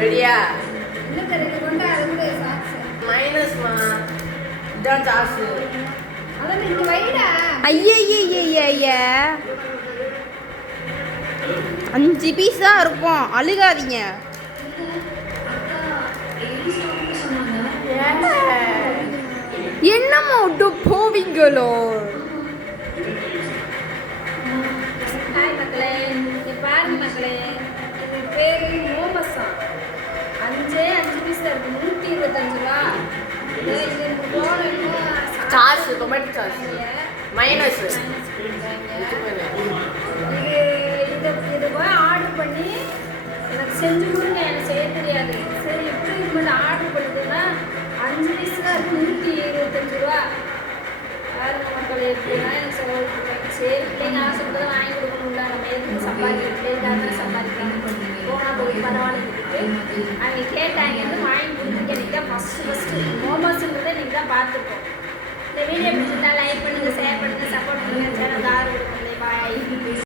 ரெடியா? இன்னும் ரெண்டு கொண்டா அது கூட சாக்ஸ். மைனஸ்மா. இதான் சாசு. அதான் இங்க வைடா. ஐய 5 பீஸ் தான் இருக்கும், அழுகாதீங்க. என்னம்மா விட்டு போவீங்களோ? ஹாய் மக்களே, இங்க பாருங்க மக்களே, இது பேரு மோமஸா. 5 பீஸ் இருக்கு, 125 ரூபா. இது போனோம் சாசு, டொமேட்டோ சாசு. மைனஸ். இது போய் ஆர்டர் பண்ணி எனக்கு செஞ்சு கொடுங்க, எனக்கு செய்ய தெரியாது. சரி எப்படி இது மட்டும் ஆர்டர் பண்ணிட்டோன்னா 5 பீஸ் தான் இருக்குது, 125 ரூபா. பாருங்க மக்கள் எப்படின்னா எனக்கு செலவு. சரி பிள்ளைங்க ஆசைப்பட்டதை வாங்கி கொடுக்கணும்ல, நம்ம எதுக்கு சம்பாதிக்கிறோம், பிள்ளைங்க சம்பாதிக்கலாம் போனால் போய் பரவாயில்ல. அவங்க கேட்டாங்கன்னு வாங்கி கொடுத்துருக்கேன். இன்றைக்கி தான் ஃபஸ்ட்டு மோமோஸுன்றதை இன்றைக்கி தான் பார்த்துருக்கோம். இந்த வீடியோ பிடிச்சிருந்தா லைக் பண்ணுங்கள்.